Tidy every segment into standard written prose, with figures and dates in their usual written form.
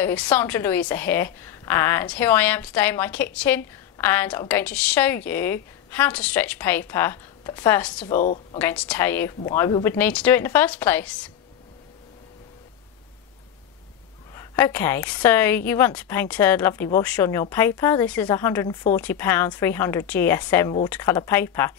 Hello, Sandra Louisa here, and here I am today in my kitchen, and I'm going to show you how to stretch paper, but first of all I'm going to tell you why we would need to do it in the first place. Okay, so you want to paint a lovely wash on your paper. This is £140 300 GSM watercolour paper,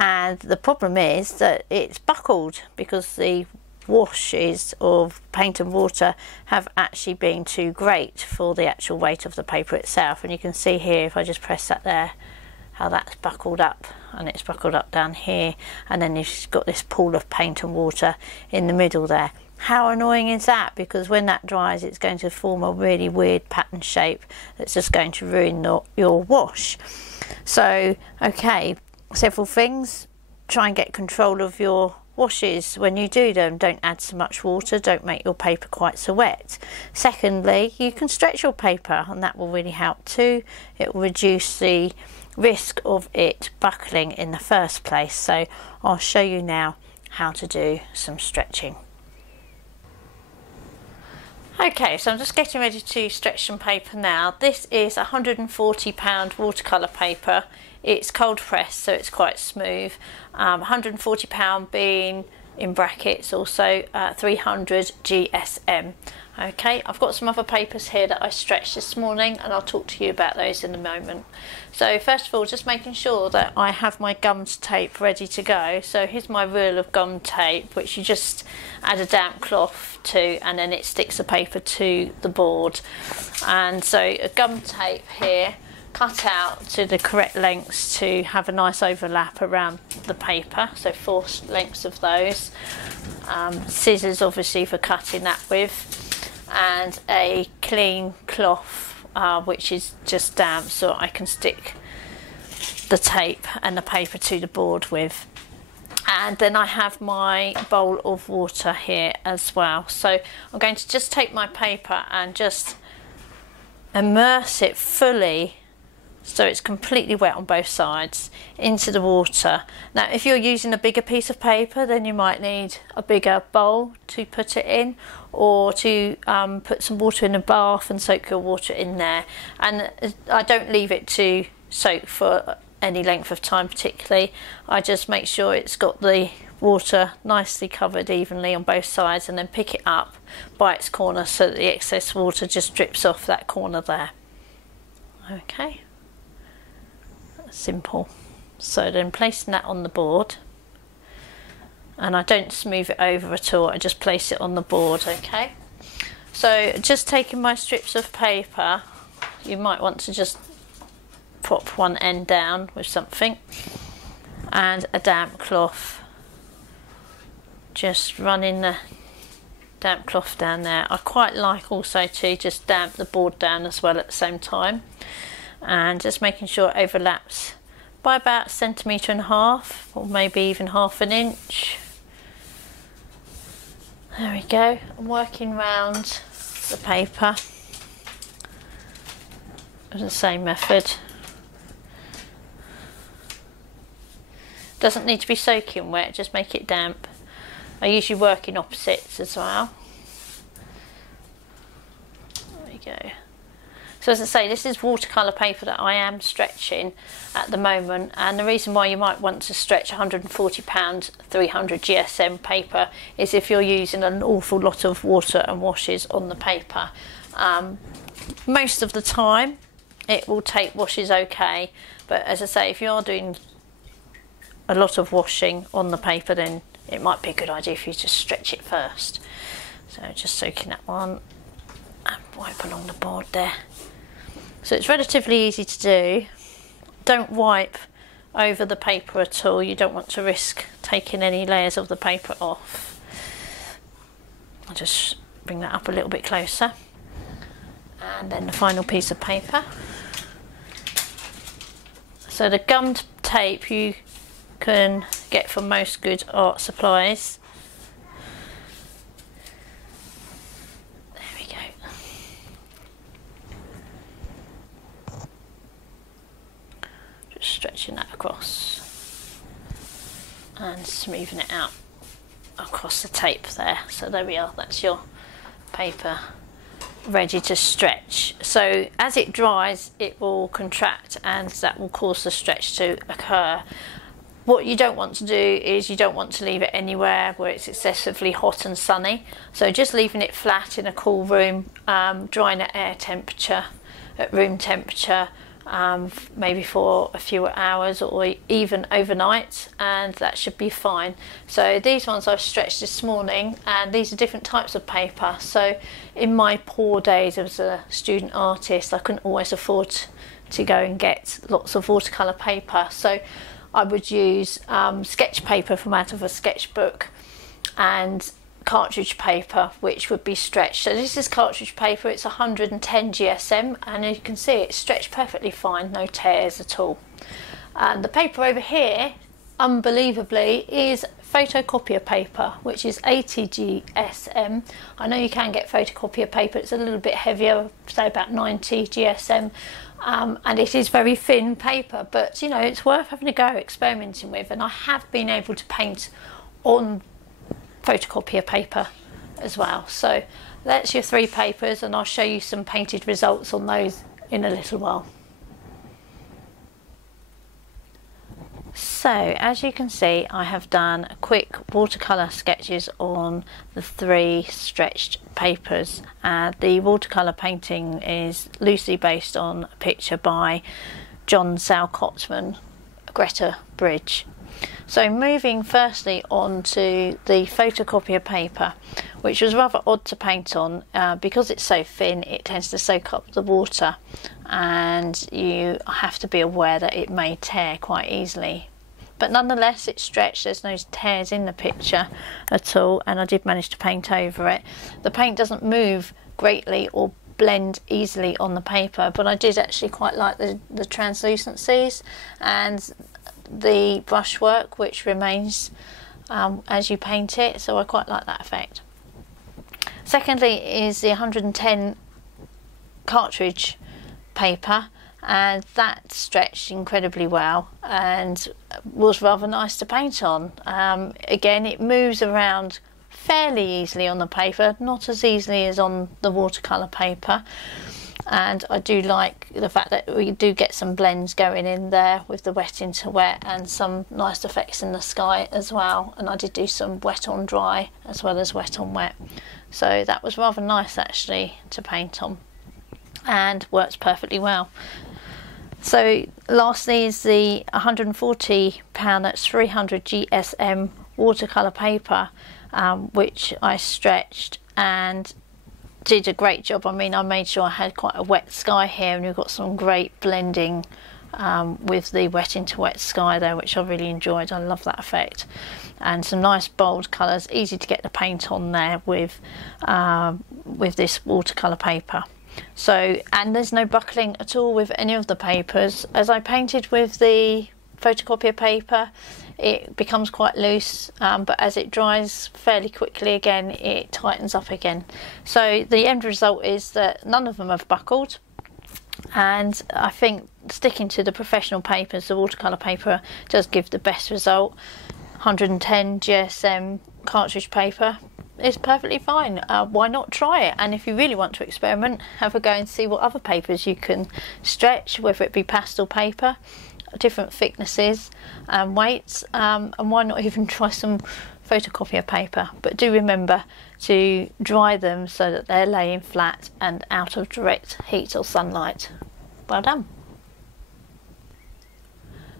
and the problem is that it's buckled because the washes of paint and water have actually been too great for the actual weight of the paper itself. And you can see here, if I just press that there, how that's buckled up, and it's buckled up down here, and then you've got this pool of paint and water in the middle there. How annoying is that? Because when that dries, it's going to form a really weird pattern shape that's just going to ruin your wash. So okay, several things: try and get control of your washes when you do them. Don't add so much water, don't make your paper quite so wet. Secondly, you can stretch your paper, and that will really help too. It will reduce the risk of it buckling in the first place. So I'll show you now how to do some stretching. Okay, so I'm just getting ready to stretch some paper now. This is £140 watercolour paper. It's cold pressed, so it's quite smooth. £140 being, in brackets, also 300 GSM. Okay, I've got some other papers here that I stretched this morning, and I'll talk to you about those in a moment. So first of all, just making sure that I have my gummed tape ready to go. So here's my reel of gummed tape, which you just add a damp cloth to, and then it sticks the paper to the board. And so a gummed tape here, cut out to the correct lengths to have a nice overlap around the paper, so 4 lengths of those. Scissors obviously for cutting that with, and a clean cloth which is just damp, so I can stick the tape and the paper to the board with. And then I have my bowl of water here as well. So I'm going to just take my paper and just immerse it fully, so it's completely wet on both sides, into the water. Now if you're using a bigger piece of paper, then you might need a bigger bowl to put it in, or to put some water in a bath and soak your water in there. And I don't leave it to soak for any length of time particularly. I just make sure it's got the water nicely covered evenly on both sides, and then pick it up by its corner so that the excess water just drips off that corner there. Okay, simple. So then placing that on the board, and I don't smooth it over at all, I just place it on the board. Okay, so just taking my strips of paper, you might want to just prop one end down with something, and a damp cloth, just running the damp cloth down there. I quite like also to just damp the board down as well at the same time, and just making sure it overlaps by about 1.5 centimetres, or maybe even ½ an inch. There we go. I'm working round the paper with the same method. Doesn't need to be soaking wet, just make it damp. I usually work in opposites as well. There we go. So as I say, this is watercolour paper that I am stretching at the moment, and the reason why you might want to stretch £140 300 GSM paper is if you're using an awful lot of water and washes on the paper. Most of the time it will take washes okay, but as I say, if you are doing a lot of washing on the paper, then it might be a good idea if you just stretch it first. So just soaking that one and wipe along the board there. So it's relatively easy to do. Don't wipe over the paper at all. You don't want to risk taking any layers of the paper off. I'll just bring that up a little bit closer. And then the final piece of paper. So the gummed tape you can get from most good art supplies. There we go. Just stretching that across and smoothing it out across the tape there. So there we are, that's your paper ready to stretch. So as it dries, it will contract and that will cause the stretch to occur. What you don't want to do is you don't want to leave it anywhere where it's excessively hot and sunny. So just leaving it flat in a cool room, drying at air temperature, at room temperature, maybe for a few hours or even overnight, and that should be fine. So these ones I've stretched this morning, and these are different types of paper. So in my poor days as a student artist, I couldn't always afford to go and get lots of watercolour paper. So I would use sketch paper from out of a sketchbook and cartridge paper, which would be stretched. So this is cartridge paper, it's 110 GSM, and as you can see it's stretched perfectly fine, no tears at all. And the paper over here, unbelievably, is photocopier paper, which is 80 GSM. I know you can get photocopier paper, it's a little bit heavier, say about 90 GSM. And it is very thin paper, but you know, it's worth having a go experimenting with, and I have been able to paint on photocopier paper as well. So that's your 3 papers, and I'll show you some painted results on those in a little while. So as you can see, I have done quick watercolour sketches on the 3 stretched papers. The watercolour painting is loosely based on a picture by John Sal-Cotman, Greta Bridge. So moving firstly on to the photocopier paper, which was rather odd to paint on because it's so thin, it tends to soak up the water, and you have to be aware that it may tear quite easily. But nonetheless, it's stretched, there's no tears in the picture at all, and I did manage to paint over it. The paint doesn't move greatly or blend easily on the paper, but I did actually quite like the translucencies and the brushwork which remains as you paint it, so I quite like that effect. Secondly is the 110 cartridge paper, and that stretched incredibly well and was rather nice to paint on. Again, it moves around fairly easily on the paper, not as easily as on the watercolour paper, and I do like the fact that we do get some blends going in there with the wet into wet and some nice effects in the sky as well, and I did do some wet on dry as well as wet on wet, so that was rather nice actually to paint on and works perfectly well. So lastly is the £140, that's 300 GSM watercolour paper, which I stretched and did a great job. I mean, I made sure I had quite a wet sky here, and we've got some great blending with the wet into wet sky there, which I really enjoyed. I love that effect, and some nice bold colours, easy to get the paint on there with this watercolour paper. So, and there's no buckling at all with any of the papers. As I painted with the photocopier paper, it becomes quite loose, but as it dries fairly quickly again, it tightens up again. So the end result is that none of them have buckled, and I think sticking to the professional papers, the watercolour paper does give the best result. 110 GSM cartridge paper is perfectly fine. Why not try it? And if you really want to experiment, have a go and see what other papers you can stretch, whether it be pastel paper, different thicknesses and weights, and why not even try some photocopier paper. But do remember to dry them so that they're laying flat and out of direct heat or sunlight. Well done.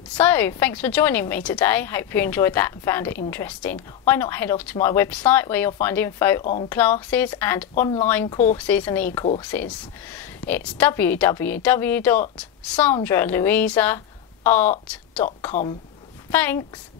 So, thanks for joining me today. Hope you enjoyed that and found it interesting. Why not head off to my website where you'll find info on classes and online courses and e-courses. It's www.sandralouisaart.com. Thanks.